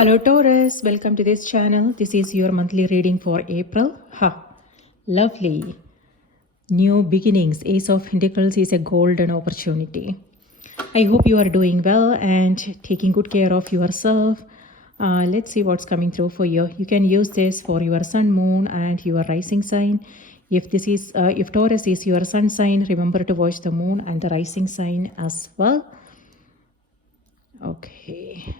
Hello Taurus, welcome to this channel. This is your monthly reading for April. Lovely. New beginnings. Ace of Pentacles is a golden opportunity. I hope you are doing well and taking good care of yourself. Let's see what's coming through for you. You can use this for your sun, moon, and your rising sign. If Taurus is your sun sign, remember to watch the moon and the rising sign as well. Okay.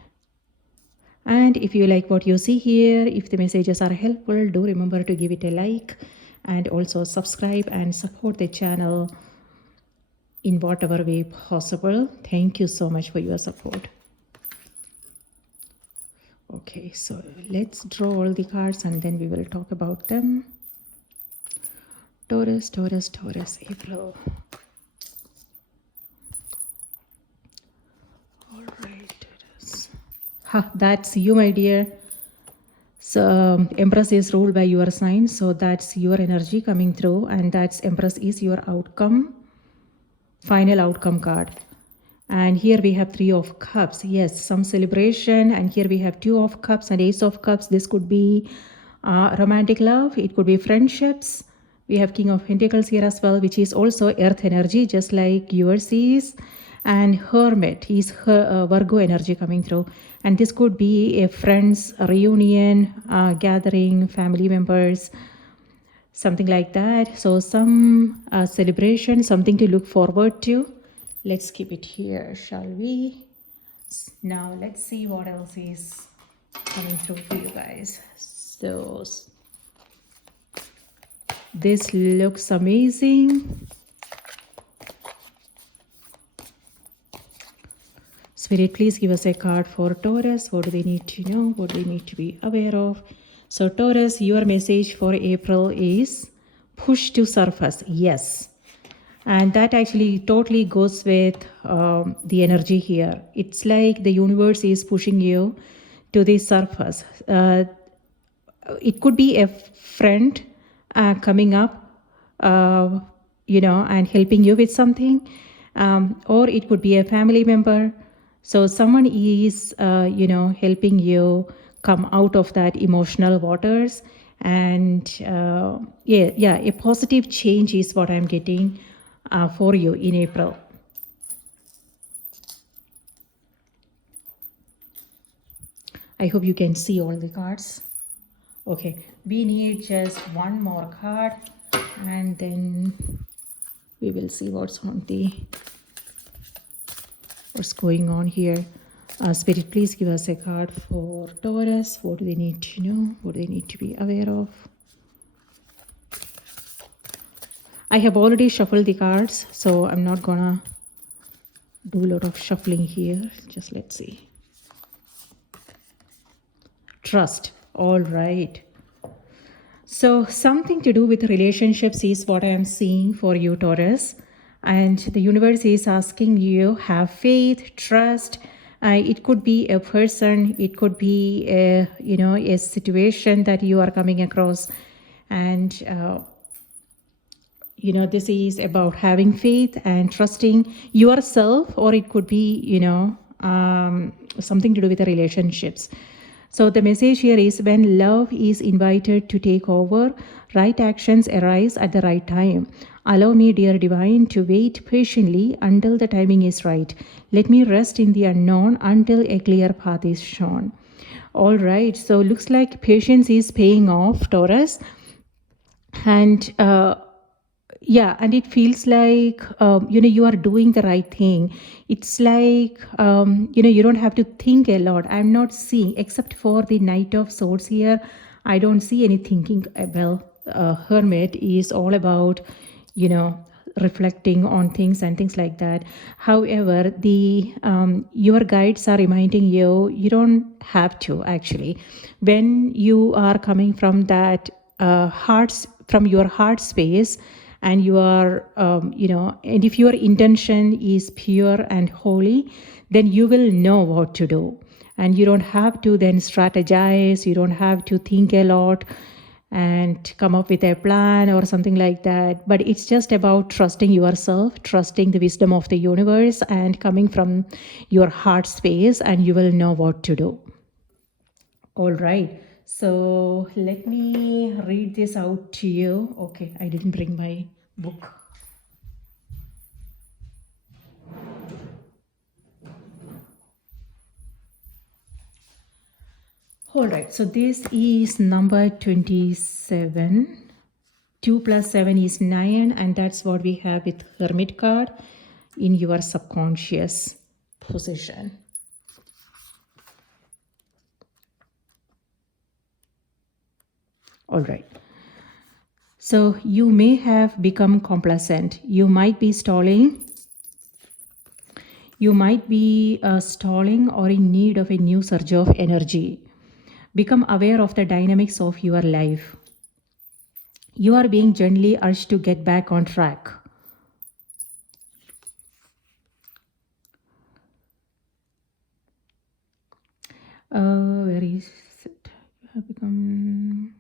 And if you like what you see here, if the messages are helpful, do remember to give it a like and also subscribe and support the channel in whatever way possible. Thank you so much for your support. Okay, so let's draw all the cards and then we will talk about them. Taurus, Taurus, Taurus, April. All right, Taurus. That's you, my dear. So Empress is ruled by your sign, so that's your energy coming through, and that's Empress is your outcome, final outcome card. And here we have 3 of Cups. Yes, some celebration. And here we have 2 of Cups and Ace of Cups. This could be romantic love. It could be friendships. We have King of Pentacles here as well, which is also earth energy, just like yours is. And Hermit is her Virgo energy coming through. And this could be a friends reunion, gathering, family members, something like that. So some celebration, something to look forward to. Let's keep it here, shall we? Now let's see what else is coming through for you guys. So this looks amazing. Spirit, please give us a card for Taurus. What do they need to know? What do they need to be aware of? So Taurus, your message for April is push to surface. Yes. And that actually totally goes with the energy here. It's like the universe is pushing you to the surface. It could be a friend coming up, and helping you with something. Or it could be a family member. So someone is, helping you come out of that emotional waters. And a positive change is what I'm getting for you in April. I hope you can see all the cards. Okay, we need just one more card and then we will see what's going on here. Spirit, please give us a card for Taurus. What do they need to know? What do they need to be aware of? I have already shuffled the cards, so I'm not gonna do a lot of shuffling here. Just let's see. Trust. All right. So something to do with relationships is what I am seeing for you, Taurus. And the universe is asking you, have faith, trust. It could be a person, it could be a situation that you are coming across. And this is about having faith and trusting yourself, or it could be, something to do with the relationships. So the message here is, when love is invited to take over, right actions arise at the right time. Allow me, dear divine, to wait patiently until the timing is right. Let me rest in the unknown until a clear path is shown. All right, so looks like patience is paying off, Taurus. And and it feels like, you are doing the right thing. It's like, you don't have to think a lot. I'm not seeing, except for the Knight of Swords here, I don't see any thinking. Hermit is all about, reflecting on things and things like that. However, your guides are reminding you, you don't have to actually. When you are coming from that from your heart space, and you are, and if your intention is pure and holy, then you will know what to do. And you don't have to then strategize. You don't have to think a lot and come up with a plan or something like that. But it's just about trusting yourself, trusting the wisdom of the universe, and coming from your heart space, and you will know what to do. All right. So let me read this out to you. Okay, I didn't bring my book. All right. So this is number 27. 2 plus 7 is 9, and that's what we have with Hermit card in your subconscious position. All right. So you may have become complacent. You might be stalling. You might be stalling or in need of a new surge of energy. Become aware of the dynamics of your life. You are being gently urged to get back on track. Where is it? You have become.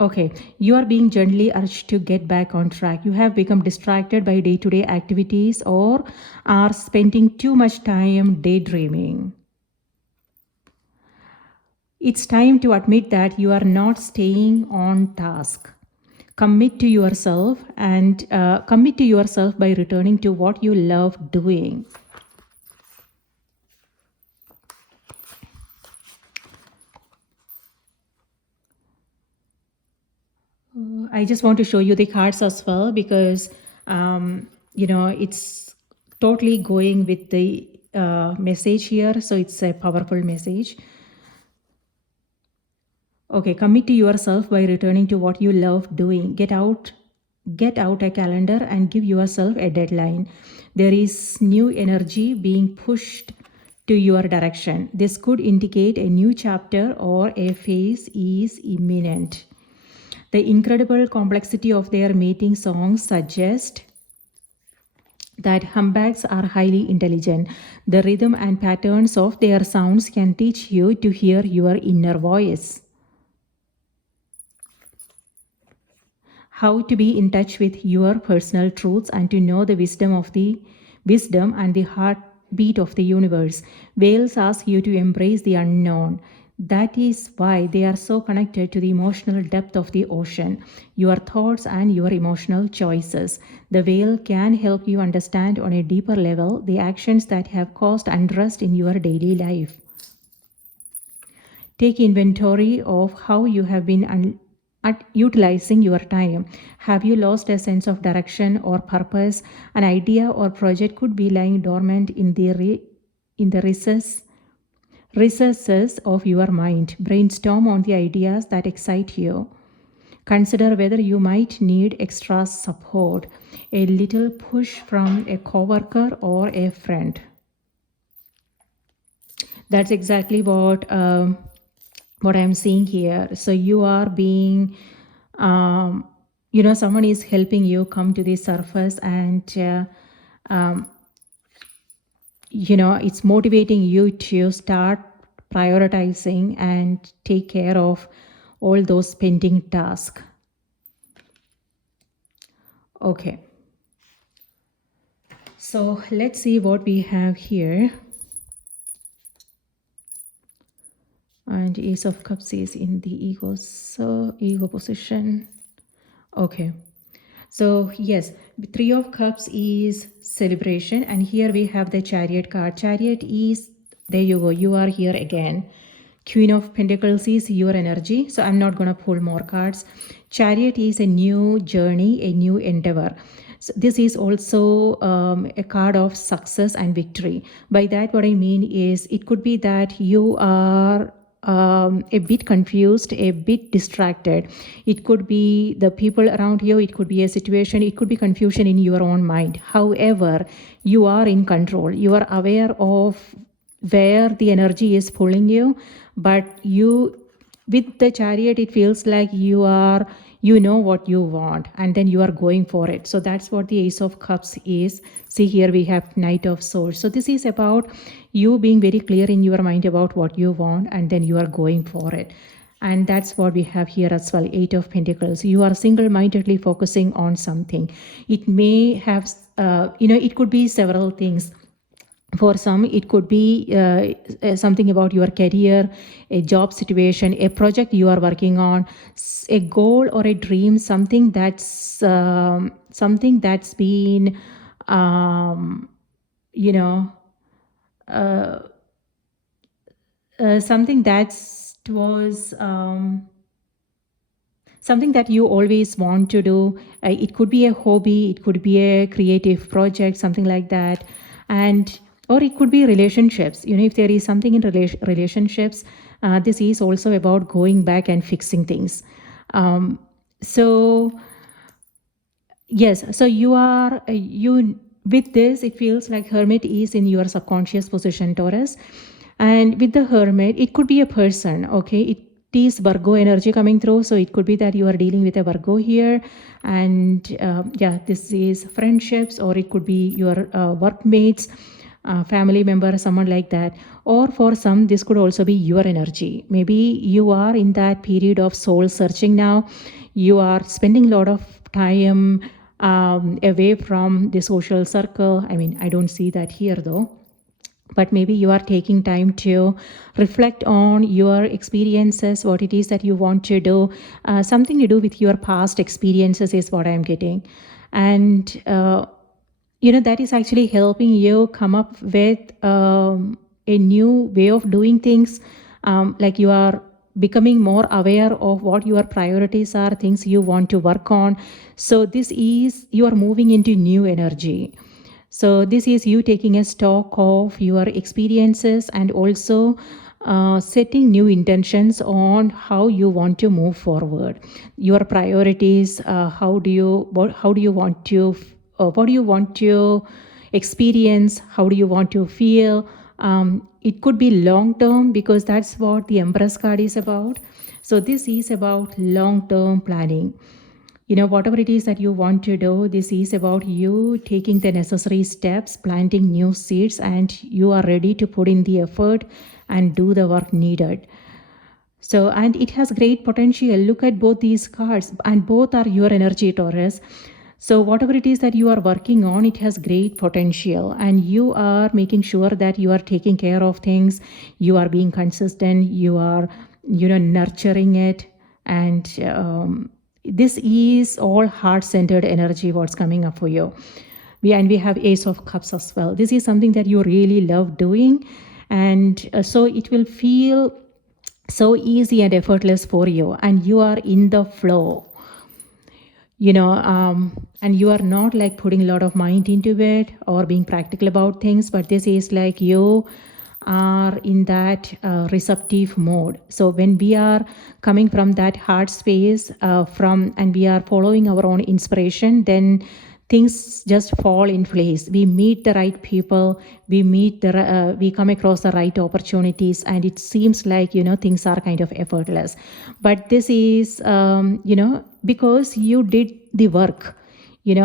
Okay, you are being gently urged to get back on track. You have become distracted by day to day activities or are spending too much time daydreaming. It's time to admit that you are not staying on task. Commit to yourself and commit to yourself by returning to what you love doing. I just want to show you the cards as well because, it's totally going with the message here. So it's a powerful message. Okay, commit to yourself by returning to what you love doing. Get out a calendar and give yourself a deadline. There is new energy being pushed to your direction. This could indicate a new chapter or a phase is imminent. The incredible complexity of their mating songs suggest that humbugs are highly intelligent. The rhythm and patterns of their sounds can teach you to hear your inner voice. How to be in touch with your personal truths and to know the wisdom and the heartbeat of the universe. Whales ask you to embrace the unknown. That is why they are so connected to the emotional depth of the ocean, your thoughts and your emotional choices. The whale can help you understand on a deeper level the actions that have caused unrest in your daily life. Take inventory of how you have been utilizing your time. Have you lost a sense of direction or purpose? An idea or project could be lying dormant in the recesses of your mind. Brainstorm on the ideas that excite you. Consider whether you might need extra support, a little push from a coworker or a friend. That's exactly what I'm seeing here. So you are being, someone is helping you come to the surface and it's motivating you to start prioritizing and take care of all those pending tasks. Okay. So let's see what we have here. And Ace of Cups is in the ego position. Okay. So yes, 3 of Cups is celebration, and here we have the Chariot card. Chariot is, there you go, you are here again. Queen of Pentacles is your energy, so I'm not going to pull more cards. Chariot is a new journey, a new endeavor. So this is also a card of success and victory. By that, what I mean is it could be that you are a bit confused, a bit distracted. It could be the people around you, it could be a situation, it could be confusion in your own mind. However, you are in control. You are aware of where the energy is pulling you, but with the Chariot, it feels like you know what you want and then you are going for it. So that's what the Ace of Cups is. See, here we have Knight of Swords. So this is about you being very clear in your mind about what you want and then you are going for it. And that's what we have here as well, 8 of Pentacles. You are single-mindedly focusing on something. It may have, it could be several things. For some, it could be something about your career, a job situation, a project you are working on, a goal or a dream, something that's been, you know, uh, something that's was. Something that you always want to do. It could be a hobby, it could be a creative project, something like that. And or it could be relationships. If there is something in relationships, this is also about going back and fixing things. So yes, so you with this, it feels like Hermit is in your subconscious position, Taurus. And with the Hermit, it could be a person, okay? It is Virgo energy coming through, so it could be that you are dealing with a Virgo here. And yeah, this is friendships, or it could be your workmates, family member, someone like that. Or for some, this could also be your energy. Maybe you are in that period of soul searching now. You are spending a lot of time away from the social circle. I mean, I don't see that here though. But maybe you are taking time to reflect on your experiences, what it is that you want to do. Something to do with your past experiences is what I'm getting. And that is actually helping you come up with a new way of doing things. Like you are becoming more aware of what your priorities are, things you want to work on. So this is, you are moving into new energy. So this is you taking a stock of your experiences and also setting new intentions on how you want to move forward. Your priorities, what do you want to experience, how do you want to feel. It could be long term, because that's what the Empress card is about. So this is about long term planning. Whatever it is that you want to do, this is about you taking the necessary steps, planting new seeds, and you are ready to put in the effort and do the work needed. So, and it has great potential. Look at both these cards, and both are your energy, Taurus. So whatever it is that you are working on, it has great potential, and you are making sure that you are taking care of things, you are being consistent, you are, nurturing it. And this is all heart-centered energy, what's coming up for you. We have Ace of Cups as well. This is something that you really love doing, and so it will feel so easy and effortless for you, and you are in the flow. And you are not like putting a lot of mind into it or being practical about things, but this is like you are in that receptive mode. So when we are coming from that heart space, and we are following our own inspiration, then things just fall in place. We meet the right people, we come across the right opportunities, and it seems like things are kind of effortless. But this is because you did the work. It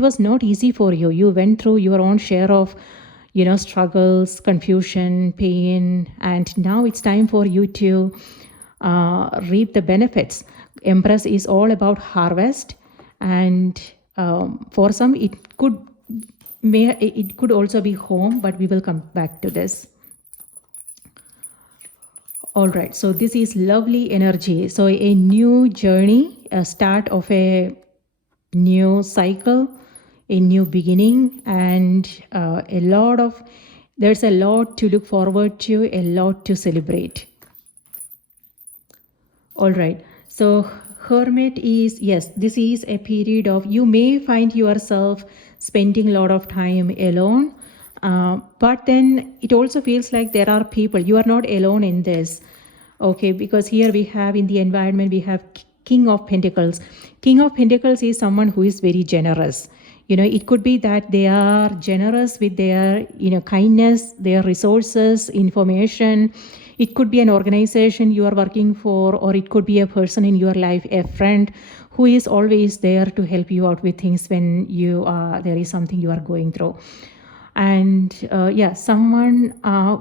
was not easy for you. You went through your own share of struggles, confusion, pain, and now it's time for you to reap the benefits. Empress is all about harvest, and for some it could also be home, but we will come back to this. All right, so this is lovely energy. So a new journey, a start of a new cycle, a new beginning, and there's a lot to look forward to, a lot to celebrate. All right, so Hermit is, yes, this is a period of, you may find yourself spending a lot of time alone, but then it also feels like there are people, you are not alone in this, okay, because here we have in the environment, we have King of Pentacles. King of Pentacles is someone who is very generous. It could be that they are generous with their, kindness, their resources, information. It could be an organization you are working for, or it could be a person in your life, a friend who is always there to help you out with things when there is something you are going through. And someone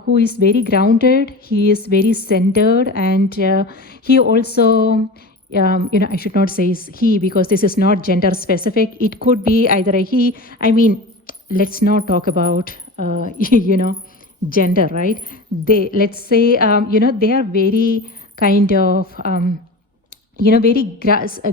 who is very grounded, he is very centered, and he also, I should not say he, because this is not gender specific. It could be either a he. I mean, let's not talk about you know, gender, right? They, let's say, you know, they are very kind of you know, very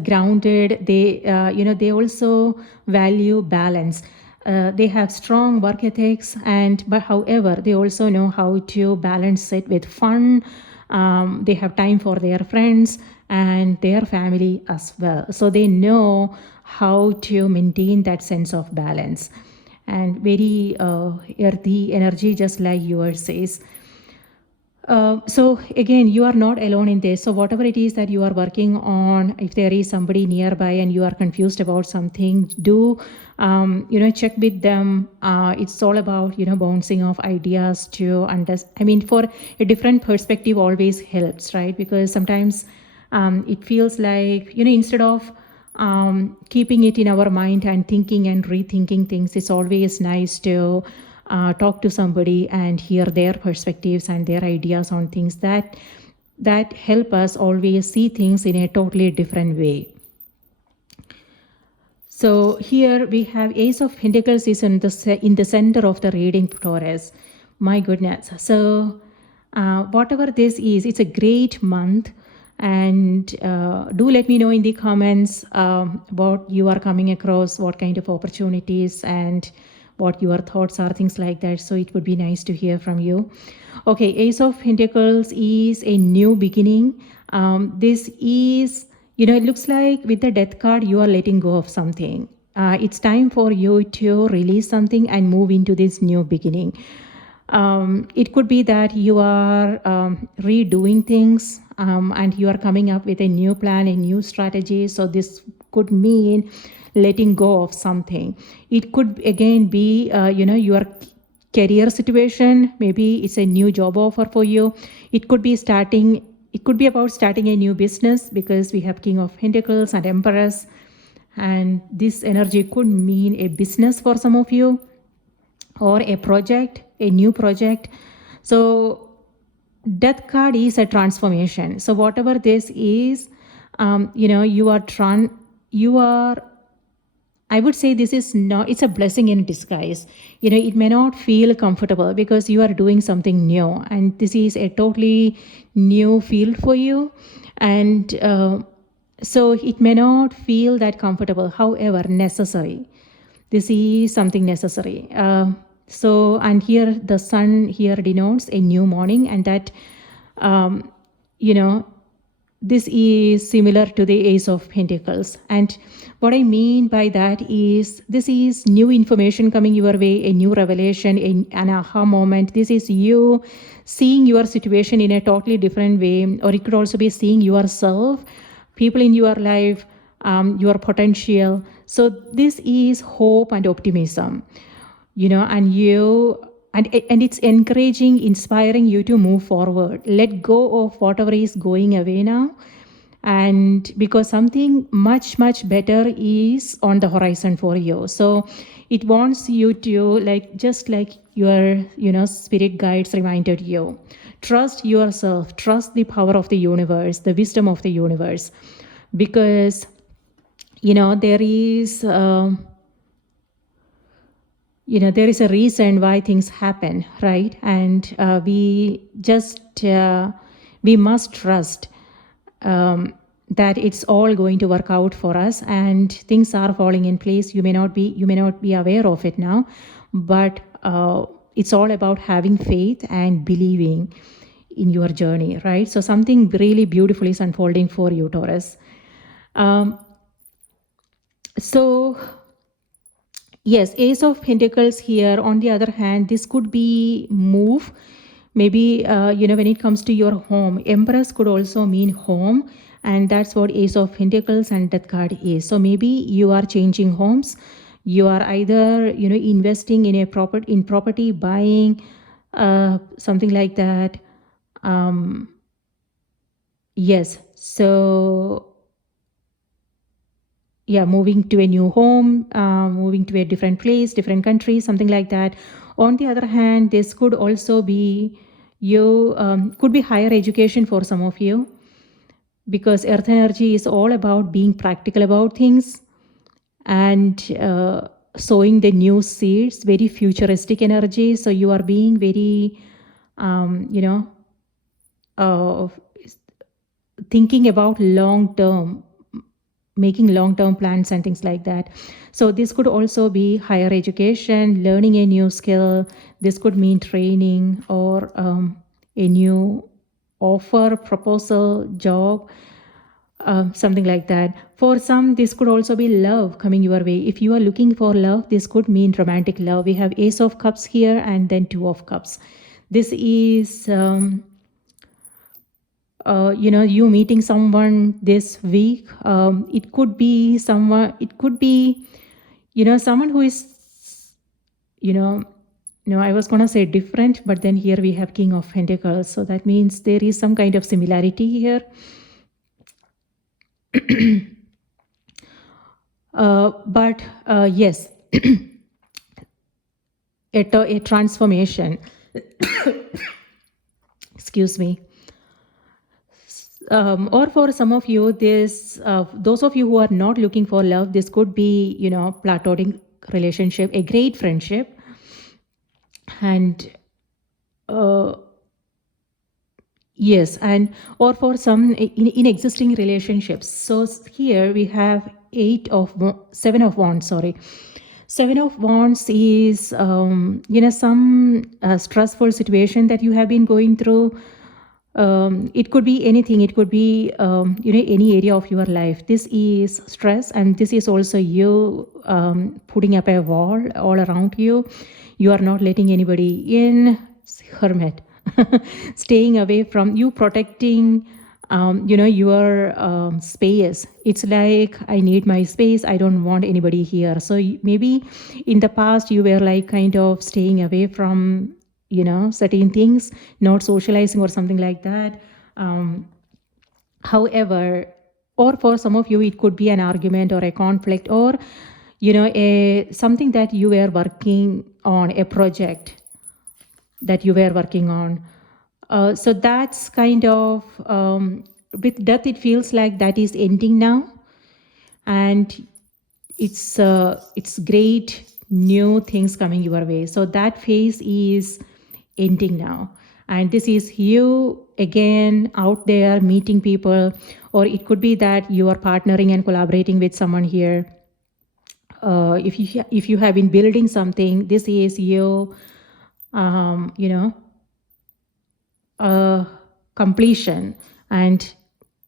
grounded. They you know, they also value balance. They have strong work ethics, and but however they also know how to balance it with fun. They have time for their friends and their family as well, so they know how to maintain that sense of balance. And very earthy energy, just like yours says. So again, you are not alone in this. So whatever it is that you are working on, if there is somebody nearby and you are confused about something, do you know, check with them. It's all about, you know, bouncing off ideas to understand. I mean, for a different perspective always helps, right? Because sometimes it feels like, you know, instead of keeping it in our mind and thinking and rethinking things, it's always nice to talk to somebody and hear their perspectives and their ideas on things that help us always see things in a totally different way. So here we have Ace of Pentacles is in the center of the reading, Taurus. My goodness. So whatever this is, it's a great month. And do let me know in the comments what you are coming across, what kind of opportunities and what your thoughts are, things like that. So it would be nice to hear from you. Okay, Ace of Pentacles is a new beginning. This is, you know, it looks like with the Death card, you are letting go of something. It's time for you to release something and move into this new beginning. It could be that you are redoing things and you are coming up with a new plan, a new strategy. So this could mean letting go of something. It could again be, you know, your career situation. Maybe it's a new job offer for you. It could be about starting a new business, because we have King of Pentacles and Empress. And this energy could mean a business for some of you, or a project, a new project. So Death card is a transformation. So whatever this is, you know, you are, I would say this is not, it's a blessing in disguise. You know, it may not feel comfortable because you are doing something new, and this is a totally new field for you. And so it may not feel that comfortable, however, necessary. This is something necessary. So, and here the sun here denotes a new morning, and that, you know, this is similar to the Ace of Pentacles. And what I mean by that is, this is new information coming your way, a new revelation, an aha moment. This is you seeing your situation in a totally different way, or it could also be seeing yourself, people in your life, your potential. So this is hope and optimism, you know, and it's encouraging, inspiring you to move forward. Let go of whatever is going away now, and because something much, much better is on the horizon for you. So it wants you to, like, just like your, you know, spirit guides reminded you, trust yourself, trust the power of the universe, the wisdom of the universe, because, you know, there is you know, there is a reason why things happen, right? And we must trust that it's all going to work out for us, and things are falling in place. You may not be aware of it now, but it's all about having faith and believing in your journey, right? So something really beautiful is unfolding for you, Taurus. So yes, Ace of Pentacles here. On the other hand, this could be move. Maybe, you know, when it comes to your home, Empress could also mean home. And that's what Ace of Pentacles and Death card is. So maybe you are changing homes. You are either, you know, investing in property, buying, something like that. Yes. So yeah, moving to a new home, moving to a different place, different country, something like that. On the other hand, this could also be could be higher education for some of you, because earth energy is all about being practical about things. And sowing the new seeds, very futuristic energy. So you are being very, uh, thinking about long term, making long term plans and things like that. So this could also be higher education, learning a new skill. This could mean training or a new offer, proposal, job, something like that. For some, this could also be love coming your way. If you are looking for love, this could mean romantic love. We have Ace of Cups here and then Two of Cups. This is, you meeting someone this week. It could be someone, someone who is, no, I was going to say different, but then here we have King of Pentacles. So that means there is some kind of similarity here. But yes, a transformation. Excuse me. Or for some of you, this those of you who are not looking for love, this could be, platonic relationship, a great friendship, and yes, and or for some in existing relationships. So here we have Seven of Wands. Sorry, Seven of Wands is some stressful situation that you have been going through. It could be anything. It could be any area of your life. This is stress, and this is also you putting up a wall all around you. You are not letting anybody in. Hermit. Staying away from you, protecting your space. It's like, I need my space, I don't want anybody here. So maybe in the past you were like kind of staying away from certain things, not socializing or something like that. However, or for some of you it could be an argument or a conflict, or something that you were working on, a project that you were working on. So that's kind of, with death, it feels like that is ending now. And it's great new things coming your way. So that phase is ending now. And this is you again out there meeting people, or it could be that you are partnering and collaborating with someone here. If you have been building something, this is you, completion, and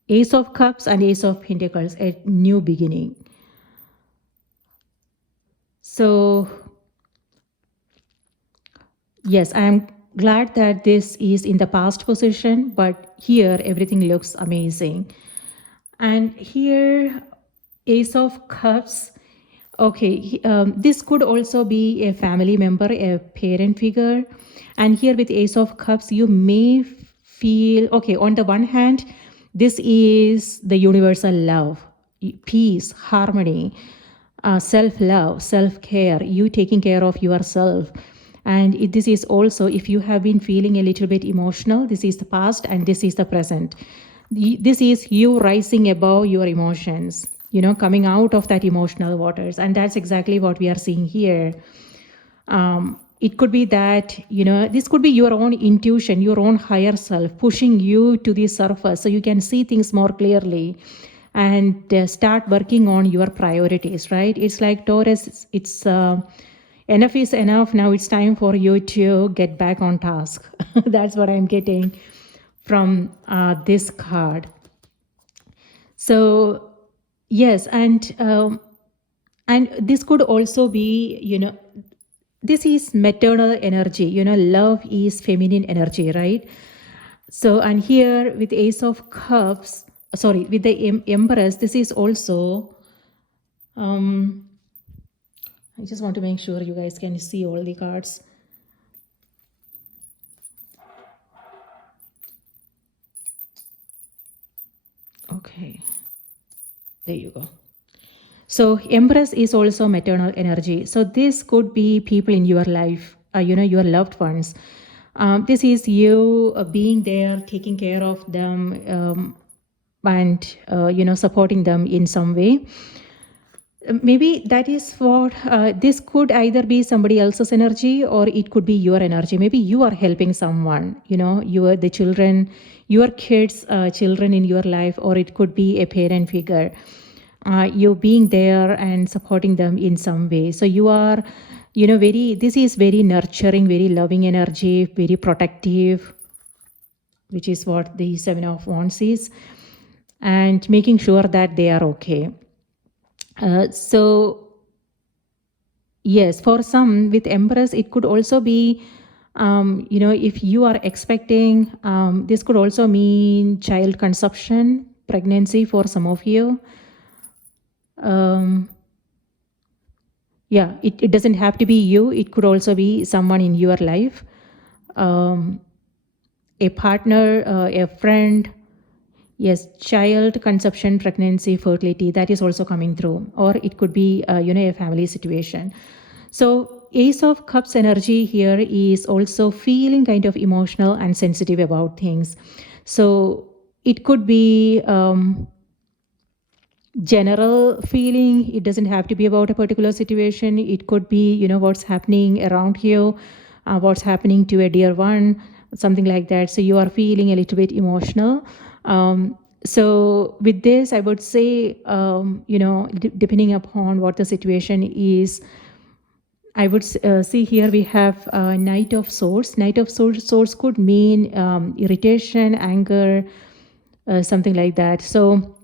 Ace of Cups and Ace of Pentacles, a new beginning. So yes, I am glad that this is in the past position, but here everything looks amazing. And here, Ace of Cups. Okay, this could also be a family member, a parent figure. And here with Ace of Cups, you may feel, okay, on the one hand, this is the universal love, peace, harmony, self-love, self-care, you taking care of yourself. And this is also, if you have been feeling a little bit emotional, this is the past and this is the present. This is you rising above your emotions, coming out of that emotional waters. And that's exactly what we are seeing here. It could be that, this could be your own intuition, your own higher self pushing you to the surface so you can see things more clearly and start working on your priorities, right? It's like Taurus, it's enough is enough. Now it's time for you to get back on task. That's what I'm getting from this card. So yes, and this could also be, this is maternal energy, love is feminine energy, right? So, and here with Ace of Cups, sorry, with the Empress, this is also, I just want to make sure you guys can see all the cards. Okay, there you go. So Empress is also maternal energy. So this could be people in your life, your loved ones. This is you being there, taking care of them, and supporting them in some way. Maybe that is what this could either be somebody else's energy or it could be your energy. Maybe you are helping someone, you are the children, your kids, children in your life, or it could be a parent figure. You being there and supporting them in some way. So you are, this is very nurturing, very loving energy, very protective, which is what the Seven of Wands is, and making sure that they are okay. So yes, for some with Empress, it could also be, if you are expecting, this could also mean child conception, pregnancy for some of you. It doesn't have to be you. It could also be someone in your life, a partner, a friend. Yes, child, conception, pregnancy, fertility, that is also coming through. Or it could be, a family situation. So Ace of Cups energy here is also feeling kind of emotional and sensitive about things. So it could be general feeling. It doesn't have to be about a particular situation. It could be, what's happening around you, what's happening to a dear one, something like that. So you are feeling a little bit emotional. So with this, I would say, depending upon what the situation is, I would see here we have Knight of Swords. Knight of Swords could mean irritation, anger, something like that. So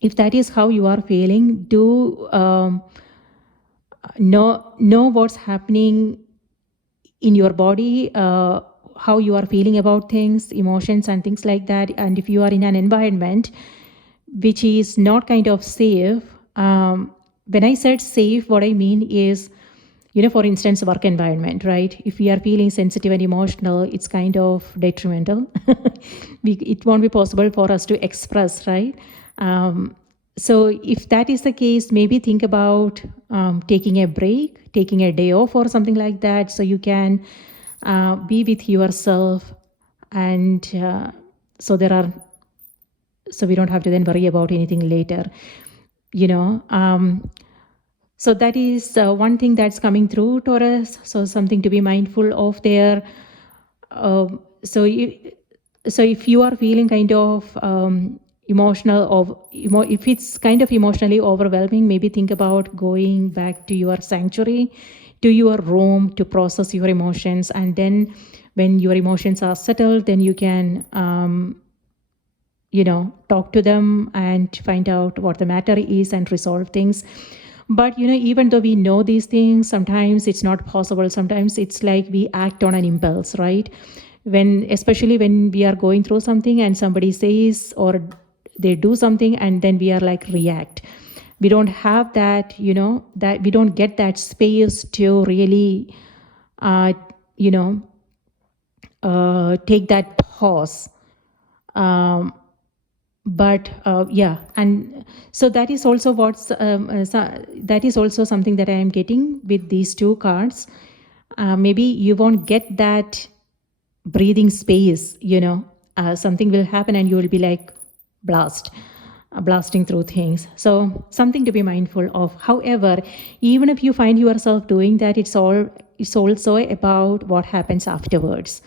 if that is how you are feeling, do know what's happening in your body, how you are feeling about things, emotions and things like that. And if you are in an environment which is not kind of safe, when I said safe, what I mean is, for instance, work environment, right? If we are feeling sensitive and emotional, it's kind of detrimental. It won't be possible for us to express, right? So if that is the case, maybe think about taking a break, taking a day off or something like that, so you can be with yourself, and so we don't have to then worry about anything later, so that is one thing that's coming through, Taurus. So something to be mindful of there. So if you are feeling kind of emotional, or if it's kind of emotionally overwhelming, maybe think about going back to your sanctuary, to your room, to process your emotions. And then when your emotions are settled, then you can talk to them and find out what the matter is and resolve things. But even though we know these things, sometimes it's not possible. Sometimes it's like we act on an impulse, right? Especially when we are going through something and somebody says or they do something, and then we are like react. We don't have that, that we don't get that space to really take that pause. But and so that is also that is also something that I am getting with these two cards. Maybe you won't get that breathing space, something will happen and you will be like blasting through things. So something to be mindful of. However, even if you find yourself doing that, it's also about what happens afterwards.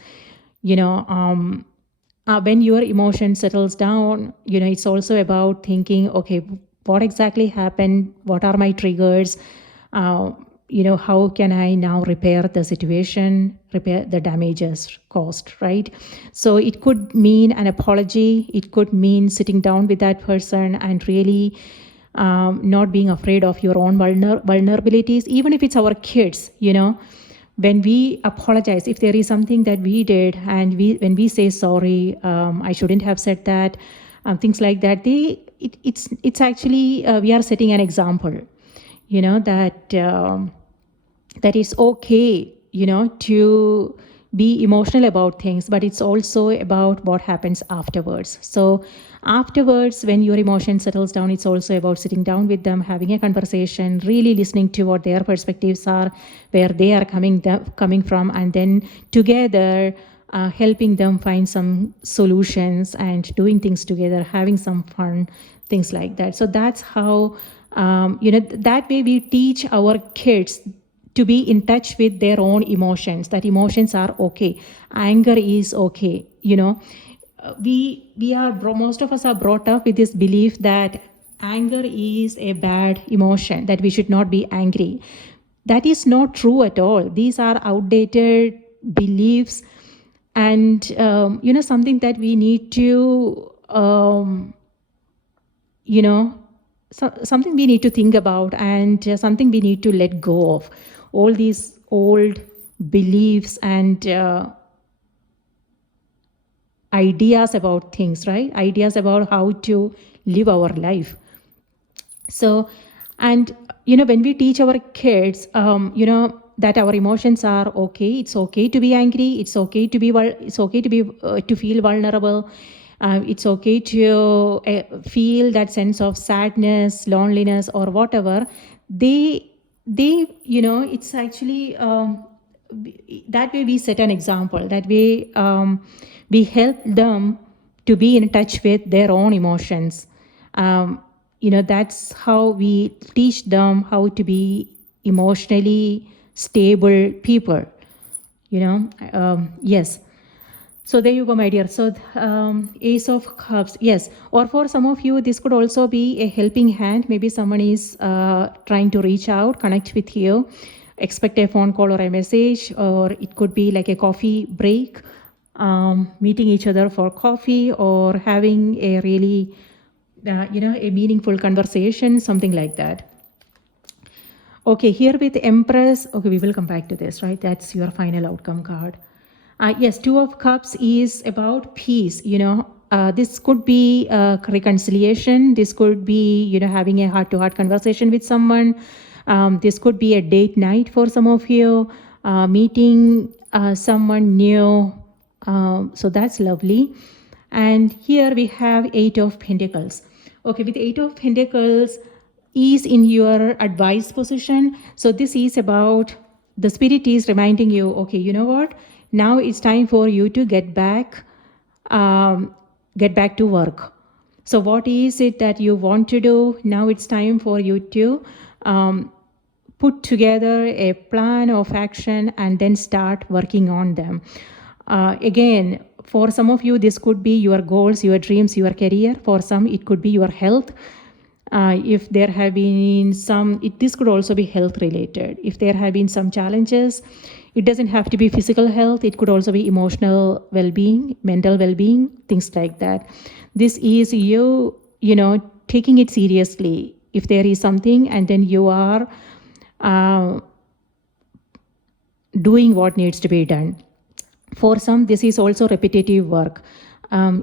When your emotion settles down, it's also about thinking, okay, what exactly happened? What are my triggers? How can I now repair the situation, repair the damages caused, right? So it could mean an apology. It could mean sitting down with that person and really not being afraid of your own vulnerabilities, even if it's our kids, when we apologize, if there is something that we did and when we say sorry, I shouldn't have said that, things like that, it's actually we are setting an example, that is okay, to be emotional about things, but it's also about what happens afterwards. So afterwards, when your emotion settles down, it's also about sitting down with them, having a conversation, really listening to what their perspectives are, where they are coming from, and then together helping them find some solutions and doing things together, having some fun, things like that. So that's how That way we teach our kids to be in touch with their own emotions, that emotions are okay, anger is okay. We are most of us are brought up with this belief that anger is a bad emotion, that we should not be angry. That is not true at all. These are outdated beliefs, and something that we need to something we need to think about, and something we need to let go of all these old beliefs and ideas about things, right? Ideas about how to live our life. So, and when we teach our kids, that our emotions are okay. It's okay to be angry. It's okay to be to feel vulnerable. It's okay to feel that sense of sadness, loneliness, or whatever. It's actually that way we set an example. That way we help them to be in touch with their own emotions. That's how we teach them how to be emotionally stable people. Yes. So there you go, my dear. So Ace of Cups, yes. Or for some of you, this could also be a helping hand. Maybe someone is trying to reach out, connect with you, expect a phone call or a message, or it could be like a coffee break, meeting each other for coffee, or having a really, a meaningful conversation, something like that. Okay, here with Empress, okay, we will come back to this, right? That's your final outcome card. Yes, Two of Cups is about peace. This could be reconciliation. This could be, having a heart-to-heart conversation with someone. This could be a date night for some of you, meeting someone new. So that's lovely. And here we have Eight of Pentacles. Okay, with Eight of Pentacles is in your advice position. So this is about, the spirit is reminding you, okay, you know what? Now it's time for you to get back to work. So what is it that you want to do? Now it's time for you to put together a plan of action and then start working on them. Again, for some of you, this could be your goals, your dreams, your career. For some, it could be your health. If there have been this could also be health related. If there have been some challenges, it doesn't have to be physical health. It could also be emotional well-being, mental well-being, things like that. This is you taking it seriously. If there is something, and then you are doing what needs to be done. For some, this is also repetitive work.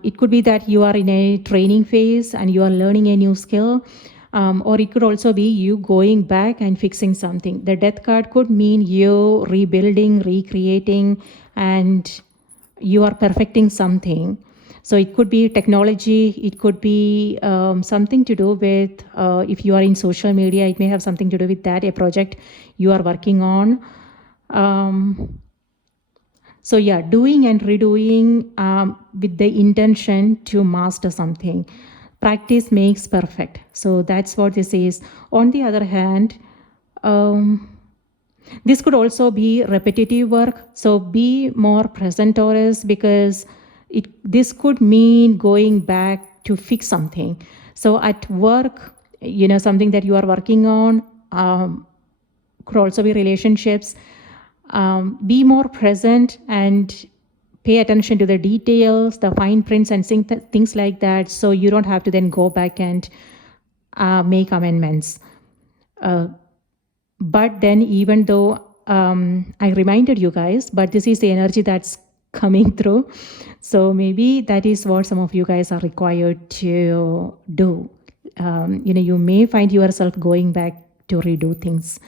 It could be that you are in a training phase and you are learning a new skill, or it could also be you going back and fixing something. The Death card could mean you rebuilding, recreating, and you are perfecting something. So it could be technology, it could be something to do with, if you are in social media, it may have something to do with that, a project you are working on. So yeah, doing and redoing with the intention to master something. Practice makes perfect. So that's what this is. On the other hand, this could also be repetitive work. So be more present, Taurus, because this could mean going back to fix something. So at work, something that you are working on, could also be relationships. Be more present and pay attention to the details, the fine prints, and things like that, so you don't have to then go back and make amendments. But then, even though I reminded you guys, but this is the energy that's coming through. So maybe that is what some of you guys are required to do. You may find yourself going back to redo things.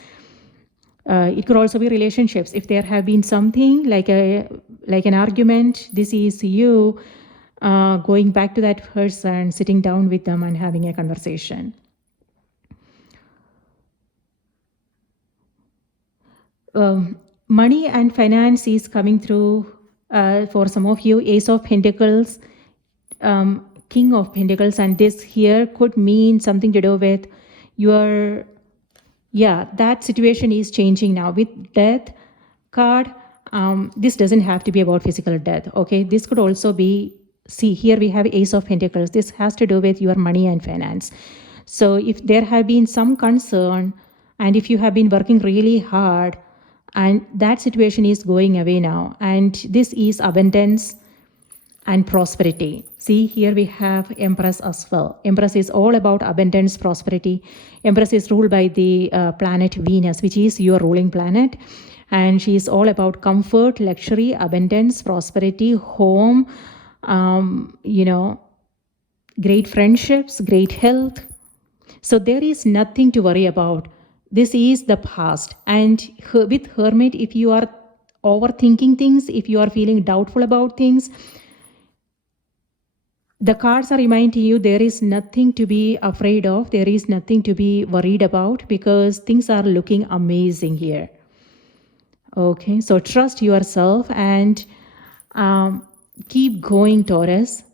It could also be relationships. If there have been something like an argument, this is you going back to that person, sitting down with them and having a conversation. Money and finance is coming through for some of you. Ace of Pentacles, King of Pentacles, and this here could mean something to do with that situation is changing now. With death card, this doesn't have to be about physical death, okay? This could also be, see, here we have Ace of Pentacles. This has to do with your money and finance. So if there have been some concern, and if you have been working really hard, and that situation is going away now, and this is abundance and prosperity. See, here we have Empress as well. Empress is all about abundance, prosperity. Empress is ruled by the planet Venus, which is your ruling planet. And she is all about comfort, luxury, abundance, prosperity, home, great friendships, great health. So there is nothing to worry about. This is the past. And with Hermit, if you are overthinking things, if you are feeling doubtful about things, the cards are reminding you there is nothing to be afraid of. There is nothing to be worried about, because things are looking amazing here. Okay, so trust yourself and keep going, Taurus.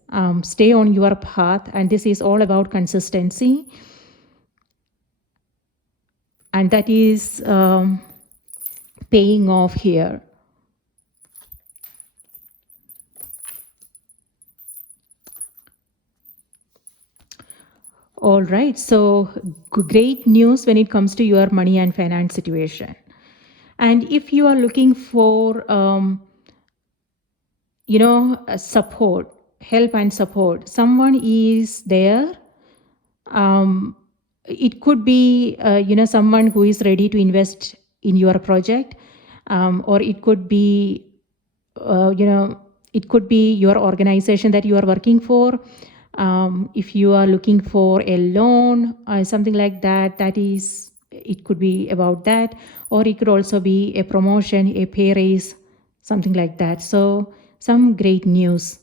Stay on your path, and this is all about consistency. And that is paying off here. All right, so great news when it comes to your money and finance situation. And if you are looking for, support, help and support, someone is there. It could be, someone who is ready to invest in your project, or it could be, it could be your organization that you are working for. If you are looking for a loan or something like that, it could be about that, or it could also be a promotion, a pay raise, something like that. So some great news.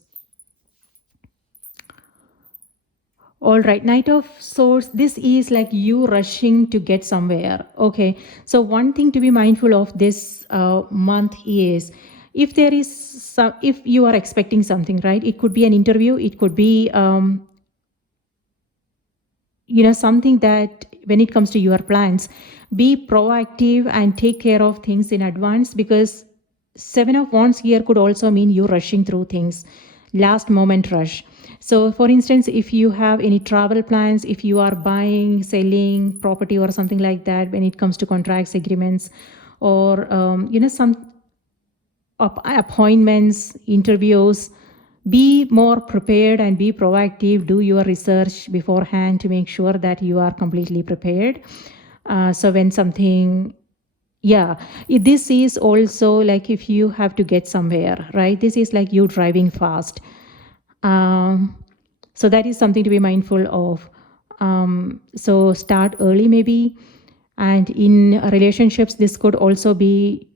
All right, Knight of Swords, this is like you rushing to get somewhere. Okay, so one thing to be mindful of this month is, if there is if you are expecting something, right? It could be an interview, it could be something that when it comes to your plans, be proactive and take care of things in advance, because 7 of Wands here could also mean you rushing through things, last moment rush. So for instance, if you have any travel plans, if you are buying, selling property or something like that, when it comes to contracts, agreements, or some appointments, interviews, be more prepared and be proactive. Do your research beforehand to make sure that you are completely prepared. So when something, this is also like if you have to get somewhere, right? This is like you driving fast. So that is something to be mindful of. So start early maybe. And in relationships, this could also be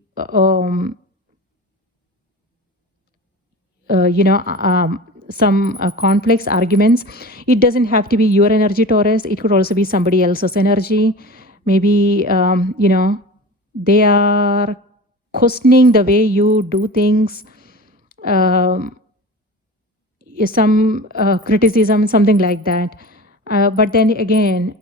some complex arguments. It doesn't have to be your energy, Taurus. It could also be somebody else's energy. Maybe, they are questioning the way you do things. Some criticism, something like that. But then again,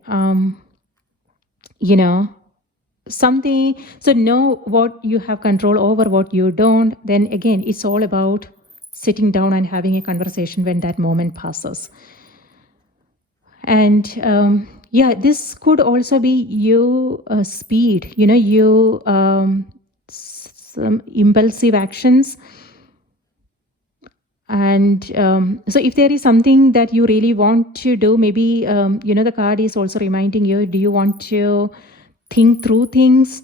something, so know what you have control over, what you don't. Then again, it's all about sitting down and having a conversation when that moment passes. And this could also be you speed, you some impulsive actions. And so if there is something that you really want to do, maybe, the card is also reminding you, do you want to think through things?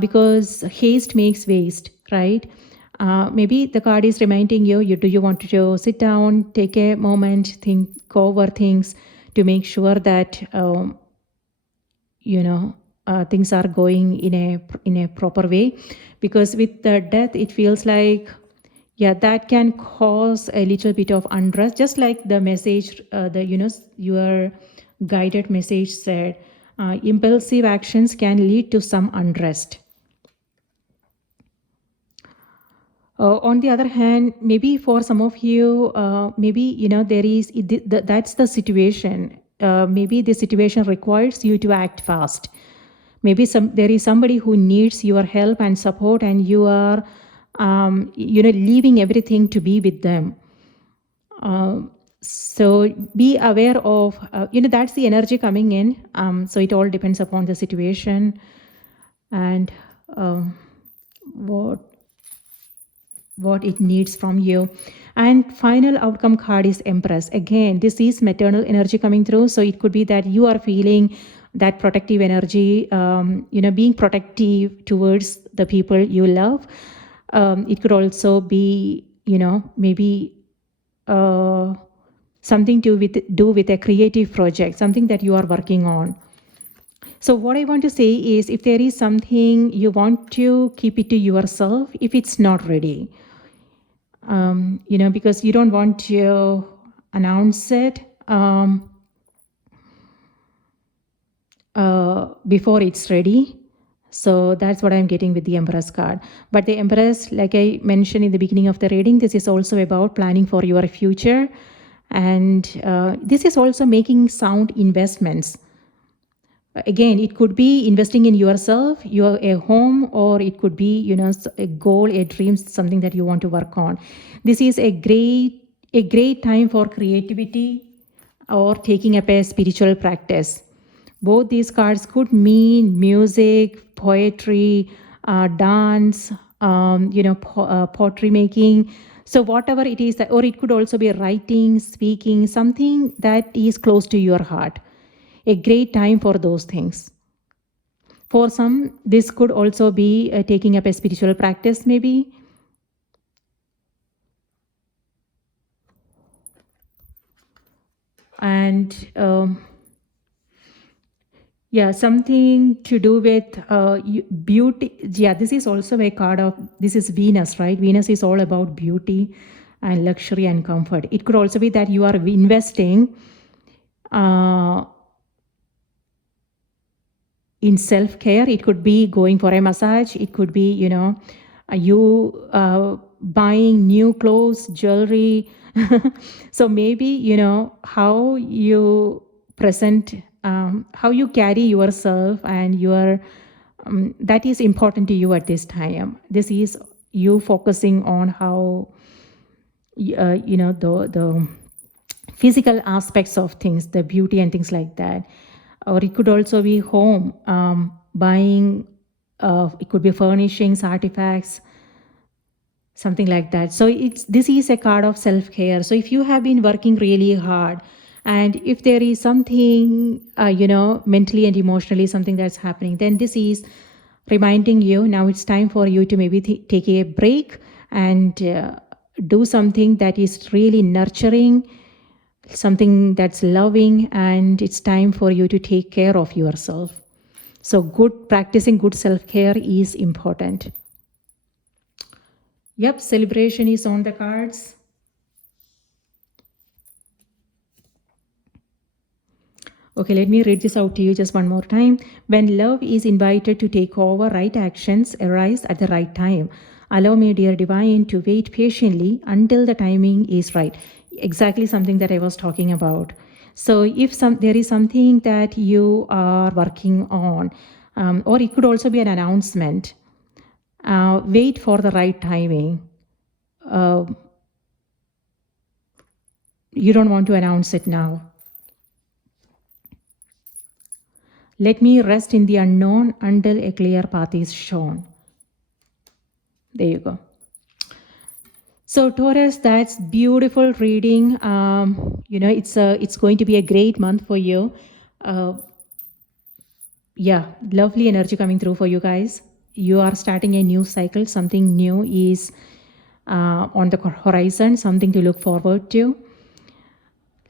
Because haste makes waste, right? Maybe the card is reminding you, do you want to sit down, take a moment, go over things to make sure that, things are going in a proper way. Because with the death, it feels like, that can cause a little bit of unrest, just like the message, your guided message said, impulsive actions can lead to some unrest. On the other hand, maybe for some of you, maybe, there is, that's the situation. maybe the situation requires you to act fast. Maybe there is somebody who needs your help and support, and you are leaving everything to be with them. So be aware of, that's the energy coming in. So it all depends upon the situation and what it needs from you. And final outcome card is Empress. Again, this is maternal energy coming through. So it could be that you are feeling that protective energy, being protective towards the people you love. It could also be, maybe something to do with a creative project, something that you are working on. So what I want to say is, if there is something you want to keep it to yourself, if it's not ready, because you don't want to announce it before it's ready. So that's what I'm getting with the Empress card. But the Empress, like I mentioned in the beginning of the reading, this is also about planning for your future. And this is also making sound investments. Again, it could be investing in yourself, a home, or it could be, a goal, a dream, something that you want to work on. This is a great time for creativity or taking up a spiritual practice. Both these cards could mean music, poetry, dance, pottery making. So whatever it is, or it could also be writing, speaking, something that is close to your heart. A great time for those things. For some, this could also be taking up a spiritual practice, maybe. And something to do with beauty. Yeah, this is also a card of, this is Venus, right? Venus is all about beauty and luxury and comfort. It could also be that you are investing in self-care. It could be going for a massage. It could be, you buying new clothes, jewelry. So maybe, how you present, how you carry yourself and your, that is important to you at this time. This is you focusing on how, the physical aspects of things, the beauty and things like that. Or it could also be home, buying, it could be furnishings, artifacts, something like that. So this is a card of self-care. So if you have been working really hard, and if there is something, mentally and emotionally, something that's happening, then this is reminding you, now it's time for you to maybe take a break and do something that is really nurturing, something that's loving, and it's time for you to take care of yourself. So practicing good self-care is important. Yep, celebration is on the cards. Okay, let me read this out to you just one more time. When love is invited to take over, right actions arise at the right time. Allow me, dear divine, to wait patiently until the timing is right. Exactly something that I was talking about. So if there is something that you are working on, or it could also be an announcement, wait for the right timing. You don't want to announce it now. Let me rest in the unknown until a clear path is shown. There you go. So Taurus, that's beautiful reading. It's going to be a great month for you. Lovely energy coming through for you guys. You are starting a new cycle. Something new is on the horizon, something to look forward to.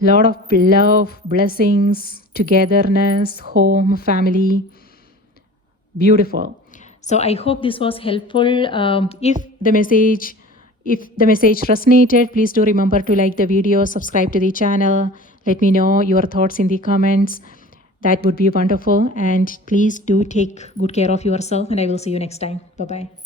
Lot of love, blessings, togetherness, home, family. Beautiful. So I hope this was helpful. If the message resonated, please do remember to like the video, subscribe to the channel. Let me know your thoughts in the comments. That would be wonderful. And please do take good care of yourself, and I will see you next time. Bye-bye.